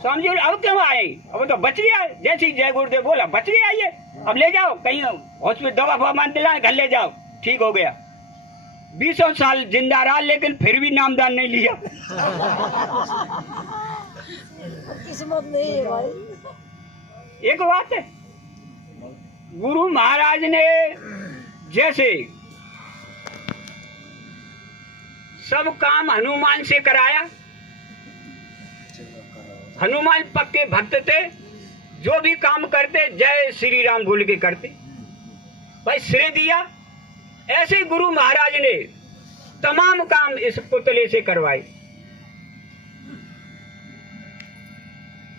स्वामी जी बोले अब क्यों आए, अब तो बच गया। जैसे ही जय गुरुदेव बोला बच गया ये, अब ले जाओ कहीं हॉस्पिटल, दवा फवा दिलाए, घर ले जाओ, ठीक हो गया। 20 साल जिंदा रहा लेकिन फिर भी नामदान नहीं लिया। किस्मत नहीं है भाई। एक बात है, गुरु महाराज ने जैसे सब काम हनुमान से कराया, हनुमान पक्के भक्त थे, जो भी काम करते जय श्री राम बोल के करते, भाई श्रेय दिया। ऐसे गुरु महाराज ने तमाम काम इस पुतले से करवाए।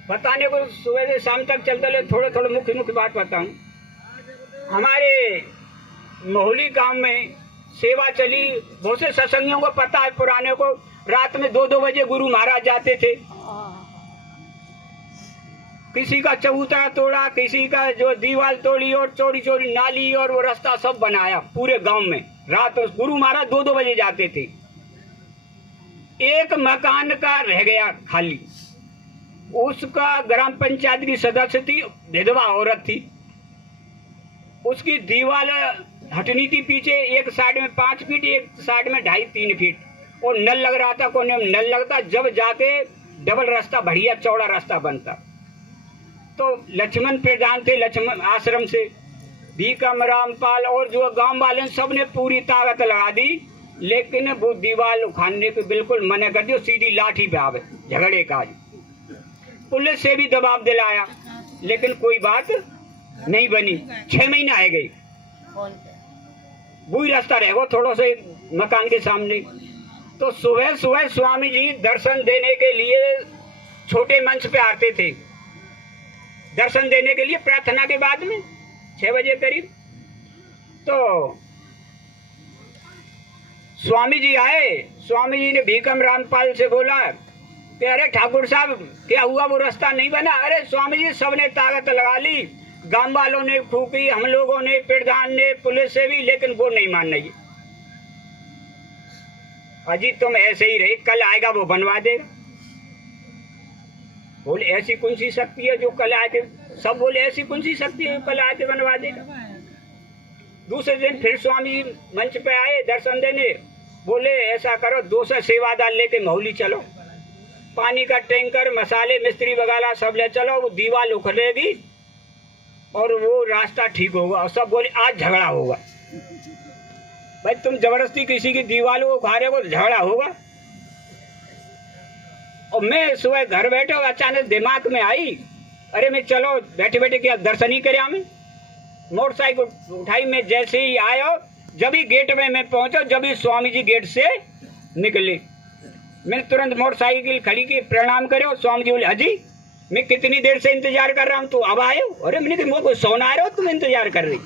बताने को सुबह से शाम तक चलते ले, थोड़े थोड़े मुख्य मुख्य बात बताऊं। हमारे मोहली गांव में सेवा चली, बहुत से सत्संगियों को पता है, पुराने को, रात में 2-2 बजे गुरु महाराज जाते थे। किसी का चबूतरा तोड़ा, किसी का जो दीवार तोड़ी और चोरी चोरी नाली और वो रास्ता सब बनाया पूरे गांव में। रात गुरु महाराज 2-2 बजे जाते थे। एक मकान का रह गया खाली, उसका ग्राम पंचायत की सदस्य थी, विधवा औरत थी, उसकी दीवार हटनी थी पीछे, एक साइड में 5 फीट, एक साइड में 2.5-3 फीट, और नल लग रहा था, कोने में नल लगता, जब जाके डबल रास्ता, बढ़िया चौड़ा रास्ता बनता। तो लक्ष्मण प्रधान थे, लक्ष्मण आश्रम से भीकम रामपाल और जो गांव वाले सब ने पूरी ताकत लगा दी, लेकिन वो दीवार उखाड़ने को बिल्कुल मना कर दिया, सीधी लाठी पे आवे झगड़े का। पुलिस से भी दबाव दिलाया, लेकिन कोई बात नहीं बनी। 6 महीना है गई, वही रास्ता रह गो थोड़ा से मकान के सामने। तो सुबह सुबह स्वामी जी दर्शन देने के लिए छोटे मंच पे आते थे, दर्शन देने के लिए प्रार्थना के बाद में 6 बजे करीब। तो स्वामी जी आए, स्वामी जी ने भीकम रामपाल से बोला कि अरे ठाकुर साहब क्या हुआ, वो रास्ता नहीं बना। अरे स्वामी जी सबने ताकत लगा ली, गांव वालों ने फूकी, हम लोगों ने, प्रधान ने, पुलिस से भी, लेकिन वो नहीं मान रही। अजी तुम ऐसे ही रहे, कल आएगा वो बनवा देगा। बोले ऐसी कौन सी शक्ति है जो कल आके, सब बोले ऐसी कौन सी शक्ति है जो कल आके बनवा देगा। दूसरे दिन फिर स्वामी जी मंच पे आए दर्शन देने, बोले ऐसा करो 200 सेवादार लेके मोहली चलो, पानी का टैंकर, मसाले, मिस्त्री वगैरह सब ले चलो, वो दीवार उखड़ेगी और वो रास्ता ठीक होगा। और सब बोले आज झगड़ा होगा। भाई तुम जबरदस्ती किसी की दीवार को उखाड़े हो तो झगड़ा होगा। और मैं सुबह घर बैठे और अचानक दिमाग में आई, अरे मैं चलो बैठे बैठे क्या दर्शन ही करे। हमें मोटरसाइकिल उठाई, मैं जैसे ही आया, जब ही गेट में मैं पहुंचा, जब ही स्वामी जी गेट से निकले, मैंने तुरंत मोटरसाइकिल खड़ी की, प्रणाम करे। स्वामी जी बोले हाजी मैं कितनी देर से इंतजार कर रहा हूँ, तो अब आए हो। अरे मैंने कहा मुझे सोना आ रहा हो, तुम इंतजार कर रही।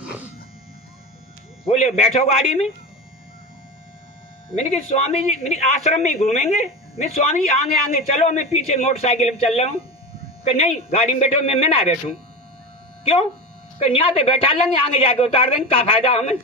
बोले बैठो गाड़ी में। मैंने कहा स्वामी जी, मैंने आश्रम में घूमेंगे। मैं स्वामी आगे आगे चलो, मैं पीछे मोटरसाइकिल पे चल रहा हूँ। कि नहीं गाड़ी में बैठो, मैं ना बैठूं। क्यों? कि यहाँ पे बैठा लेंगे, आगे जाके उतार देंगे, क्या फायदा हमें।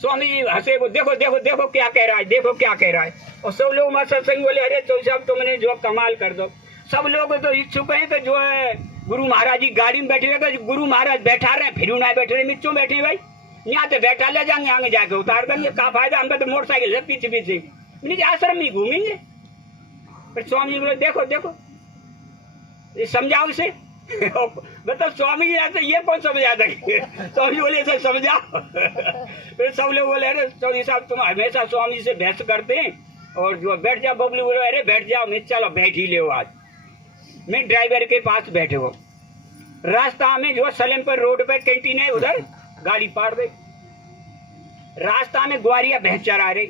स्वामी जी हंसे, वो देखो देखो देखो क्या कह रहा है, देखो क्या कह रहा है। और सब लोग मत सत्संग बोले अरे चौधरी साहब तुमने जो कमाल कर दो। सब लोग तो इच्छुक हैं कि जो है गुरु महाराज जी गाड़ी में बैठे रहेगा, गुरु महाराज बैठा रहे, फिर ना बैठे रहे, मिच्चों बैठे भाई, यहाँ से बैठा ले जाएंगे, आगे जाके उतार देंगे, क्या फायदा, हमको तो मोटरसाइकिल है पीछे पीछे, मैंने आश्रम में घूमेंगे। फिर स्वामी जी बोले देखो देखो ये समझाओ इसे। मतलब स्वामी जी ऐसे ये कौन समझा देंगे। स्वामी बोले ऐसे समझाओ। फिर सब लोग बोले अरे चौधरी साहब तुम हमेशा स्वामी जी से बहस करते हैं, और जो बैठ जाओ। बबलू बोले अरे बैठ जाओ। मैं चलो बैठ ही ले। आज मैं ड्राइवर के पास बैठे हो, रास्ता में जो सलेमपुर रोड पे कैंटीन है उधर गाड़ी पार दे। रास्ता में ग्वारिया भैंस चरा रहे।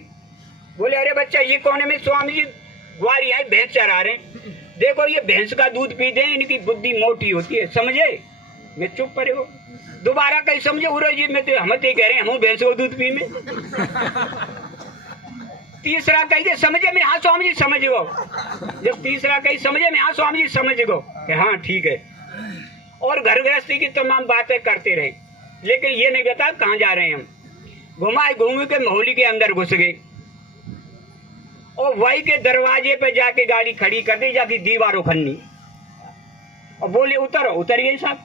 बोले अरे बच्चा ये कौन है। मैं स्वामी जी ग्वारिया भैंस चरा रहे। देखो ये भैंस का दूध पीते हैं, इनकी बुद्धि मोटी होती है, समझे? मैं चुप पड़े हो, दोबारा कहीं समझे उरे जी, मैं तो हम तो कह रहे हैं हम भैंस को दूध पी में। तीसरा कही के समझे में, हाँ स्वामी जी समझ गो। जब तीसरा कही समझे में, हाँ स्वामी जी समझ गो, हाँ ठीक है। और घर गृहस्थी की तमाम बातें करते रहे, लेकिन ये नहीं बता कहाँ जा रहे हैं हम। घुमाए घूम के मोहल्ले के अंदर घुस गए और वही के दरवाजे पे जाके गाड़ी खड़ी कर दी, जाके दीवार उखन्नी और बोले उतरो। उतर गए साहब।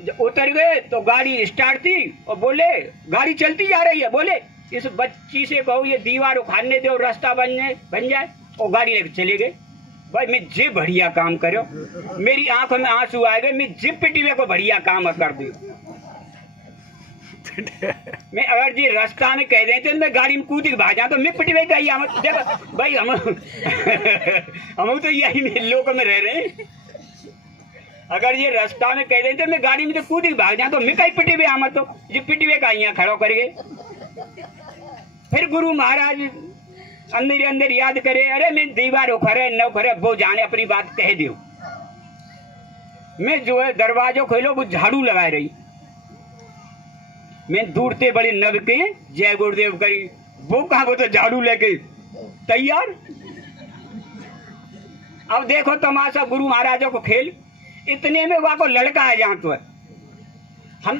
जब उतर गए तो गाड़ी स्टार्ट थी और बोले गाड़ी चलती जा रही है, बोले इस बच्ची से कहो ये दीवार उखाड़ने दो, रास्ता बन जाए, और गाड़ी लेके चले गए। भाई मैं जे बढ़िया काम करो, मेरी आंखों में आंसू आ गए, मैं जिप पिटीवे को बढ़िया काम कर दी। मैं अगर जी रास्ता में कह देते मैं गाड़ी में कूद के भाग जाता तो मैं पिटीवे का ही देखो भाई हम हम तो यही लोक में रह रहे हैं। अगर ये रास्ता में कह देते मैं गाड़ी में तो कूद के भाग जाता तो मैं कहीं पिटीवे आम तो ये पिटीवे का यहाँ खड़ो कर गए। फिर गुरु महाराज अंदर अंदर याद करे, अरे मैं दीवार उखरे न उखरे वो जाने अपनी बात कह दो। मैं जो है दरवाजों खोलो वो झाड़ू लगा रही, मैं दूरते बड़े नब के जय गुरुदेव करी, वो कहा वो तो झाड़ू लेके तैयार। अब देखो तमाशा गुरु महाराजों को खेल। इतने में वहां को लड़का है जहाँ तो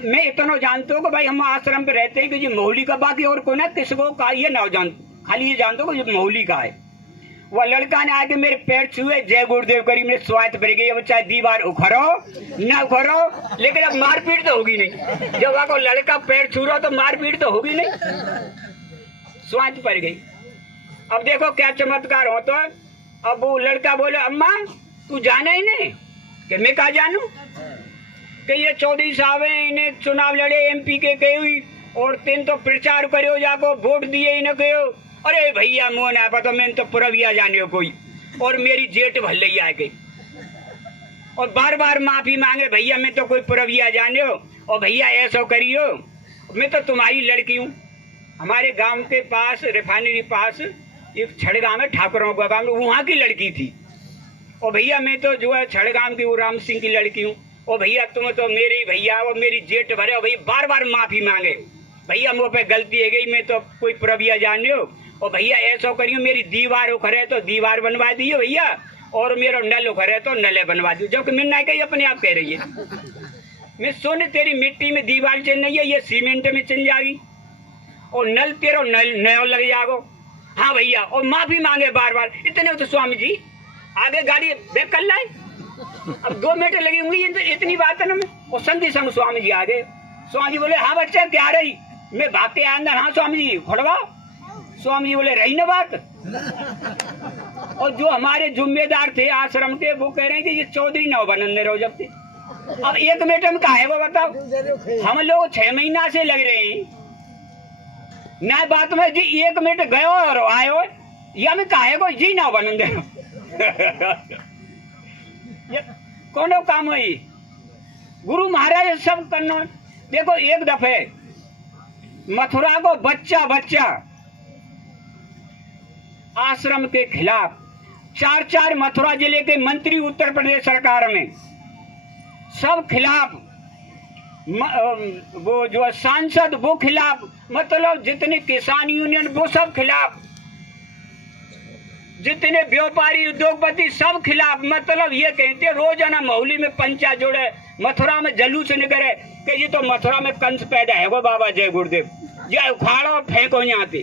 मैं इतना जानता हूँ कि भाई हम आश्रम पे रहते हैं कि ये मोहली का, बाकी और कोई ना किसको का ये ना जान, खाली ये जानता हूँ कि ये मोहली का है। वह लड़का ने आके मेरे पैर छुए, जय गुरुदेव करी, मेरे स्वास्थ्य भर गई। चाहे दीवार उखरो ना उखरो, लेकिन अब मारपीट तो होगी नहीं। जब वहां को लड़का पैर छू रहा तो मारपीट तो होगी नहीं, स्वास्थ्य पड़ गई। अब देखो क्या चमत्कार हो। तो अब वो लड़का बोले अम्मा तू जाना ही नहीं, कि मैं कहा जानू कि ये चौधरी साहब है, इन्हें चुनाव लड़े MP के कही हुई और तीन तो प्रचार करो, जाको वोट दिए इन्हें कहो। अरे भैया मोह ना पता, मैंने तो पुरविया जाने हो कोई, और मेरी जेठ भल्ले आ गई और बार बार माफी मांगे, भैया मैं तो कोई पुरविया जाने हो और भैया ऐसा करियो, मैं तो तुम्हारी लड़की हूँ। हमारे गांव के पास रिफाइनरी पास एक छड़गांव है, ठाकुरों का गांव, वहाँ की लड़की थी। और भैया मैं तो जो है छड़गांव की वो राम सिंह की लड़की हूँ, और भैया तुम तो मेरे भैया और मेरी जेठ भरे, और भैया बार बार माफी मांगे, भैया मुँह पे गलती है गई, मैं तो कोई पुरविया जाने हो, और भैया ऐसा करियो मेरी दीवार उखरे तो दीवार बनवा दियो भैया, और मेरा नल उखरे तो नले बनवा दियो। जबकि मैं ना कही अपने आप कह रही है, मैं सुन तेरी मिट्टी में दीवार चल नहीं है, ये सीमेंट में चल जाएगी, और नल तेरा नल नया लग जाएगो। हाँ भैया, और माफी मांगे बार बार। इतने तो स्वामी जी आगे गाड़ी बैक कर लाए, अब 2 मिनट लगी होंगी इतनी बात है ना। और संधि संग स्वामी जी आ गए। स्वामी जी बोले हाँ बच्चा क्या रही, मैं भागते आया अंदर, हाँ स्वामी जी फड़वा। स्वामी जी बोले रही ना बात। और जो हमारे जिम्मेदार थे आश्रम के वो कह रहे हैं कि ये चौधरी ना बनने रहो जब से। अब 1 मिनट में कहा है वो बताओ, हम लोग 6 महीना से लग रहे हैं ना बात में जी 1 मिनट गयो और आयो, या मैं कहा है को जी ना बनन दे कोनो काम है। गुरु महाराज सब करना। देखो एक दफे मथुरा को बच्चा आश्रम के खिलाफ 4 मथुरा जिले के मंत्री उत्तर प्रदेश सरकार में सब खिलाफ, वो जो सांसद वो खिलाफ, मतलब जितने किसान यूनियन वो सब खिलाफ, जितने व्यापारी उद्योगपति सब खिलाफ। मतलब ये कहते रोजाना मोहल्ले में पंचा जोड़े, मथुरा में जलूस निकले कि ये तो मथुरा में कंस पैदा है वो बाबा जय गुरुदेव, ये उखाड़ो फेंको यहाँ पे।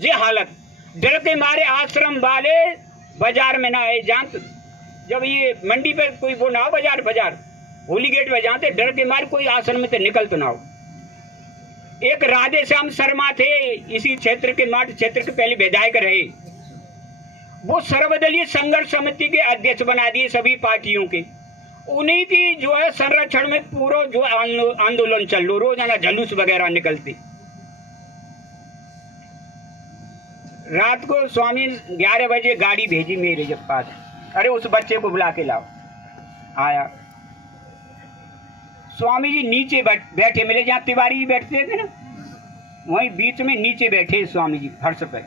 ये हालत डर के मारे आश्रम वाले बाजार में ना आए, जान जब ये मंडी पे कोई वो ना हो, बाजार होली गेट में जाते डर के मारे कोई आश्रम में तो निकल तो ना हो। एक राधे श्याम शर्मा थे, इसी क्षेत्र के माठ क्षेत्र के पहले विधायक रहे, वो सर्वदलीय संघर्ष समिति के अध्यक्ष बना दिए सभी पार्टियों के। उन्हीं की जो है संरक्षण में पूरा जो आंदोलन चल लो, रोजाना जुलूस वगैरह निकलते। रात को स्वामी 11 बजे गाड़ी भेजी मेरे जब पास, अरे उस बच्चे को बुला के लाओ। आया, स्वामी जी नीचे बैठे मिले, जहाँ तिवारी जी बैठते थे ना वहीं बीच में नीचे बैठे स्वामी जी फर्श पे।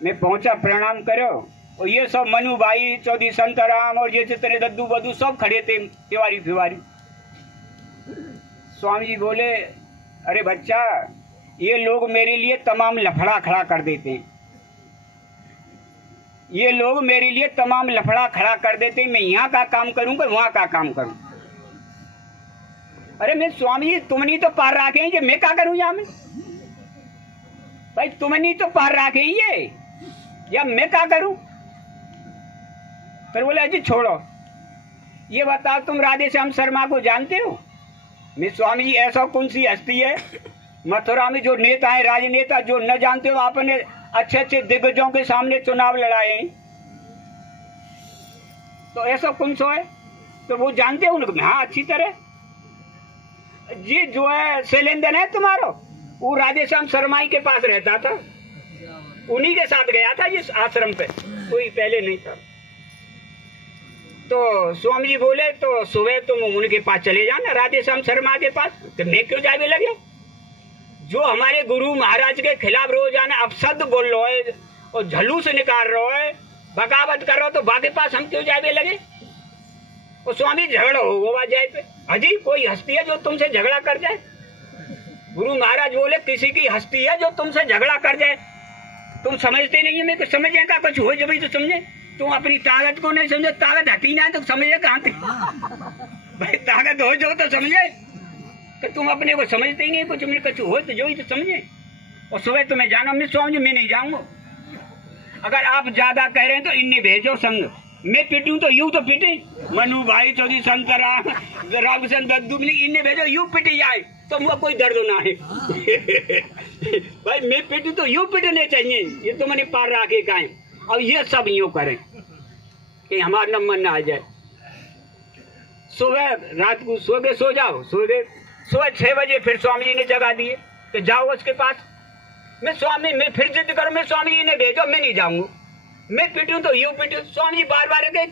मैं पहुंचा, प्रणाम करो, और ये सब मनु भाई, चौधरी संतराम और ये जितने दद्दू बद्दू सब खड़े थे, तिवारी फिवारी। स्वामी जी बोले, अरे बच्चा, ये लोग मेरे लिए तमाम लफड़ा खड़ा कर देते हैं, ये लोग मेरे लिए तमाम लफड़ा खड़ा कर देते हैं, मैं यहाँ का काम करूँगा वहाँ का काम करूँ। अरे मैं स्वामी जी तुम नहीं तो पार रखे हैं, मैं क्या करूँ यहाँ में? भाई तुम नहीं तो पार रखे हैं ये, या मैं क्या करूँ? फिर बोले जी छोड़ो, ये बताओ तुम राधे श्याम शर्मा को जानते हो? मैं स्वामी जी ऐसा कौन सी हस्ती है मथुरा में जो नेता है, राजनेता, जो न जानते हो? आपने अच्छे अच्छे दिग्गजों के सामने चुनाव लड़ाए हैं, तो ऐसा कौन सो है? तो वो जानते हो उनको? हाँ अच्छी तरह। जी जो है शैलेंद्र है तुम्हारा, वो राधे श्याम शर्मा के पास रहता था, उन्हीं के साथ गया था जिस आश्रम पे, कोई पहले नहीं था। तो स्वामी जी बोले तो सुबह तुम उनके पास चले जाना, राधे श्याम शर्मा के पास। तो मैं क्यों जावे लगे? जो हमारे गुरु महाराज के खिलाफ रोजाना अपशब्द बोल रहे हो और झलूस निकाल रहे हो, बगावत कर रहे हो, तो बाके पास हम क्यों जावे लगे? और स्वामी झगड़ा होगा जाए पे, अजी कोई हस्ती है जो तुमसे झगड़ा कर जाए? गुरु महाराज बोले किसी की हस्ती है जो तुमसे झगड़ा कर जाए? तुम समझते नहीं है, मेरे को समझेगा कुछ हो जब तो समझे। तुम अपनी ताकत को नहीं समझे, ताकत हटी ना तो समझे कहाँ थे? भाई ताकत हो जो तो समझे, तो तुम अपने को समझते ही नहीं, कुछ मेरे कुछ हो तो जो ही तो समझे। और सुबह तुम्हें जाना, मैं स्वामी जी मैं नहीं जाऊंगा, अगर आप ज्यादा कह रहे हैं तो इन्हें भेजो संग, मैं पिटूं तो यूं तो पिटे, मनु भाई, चौधरी संतराम, रामचंद्र दद्दू, इन्हें भेजो यूं पिटे जाए तो मुझे कोई दर्द ना है। भाई मैं पिटूं तो यूं पिटने चाहिए, ये तो मैंने पार रखे का है। अब ये सब यूं करें कि हमारा नंबर ना आ जाए। सुबह रात को सो गए, सो जाओ, सुबह 6 बजे फिर स्वामी जी ने जगा दिए कि जाओ उसके पास। मैं स्वामी, मैं फिर जिद करूं, मैं स्वामी जी ने भेजो, मैं नहीं जाऊंगा, मैं पिटूं तो यूं पिटूं। स्वामी जी बार बार कहे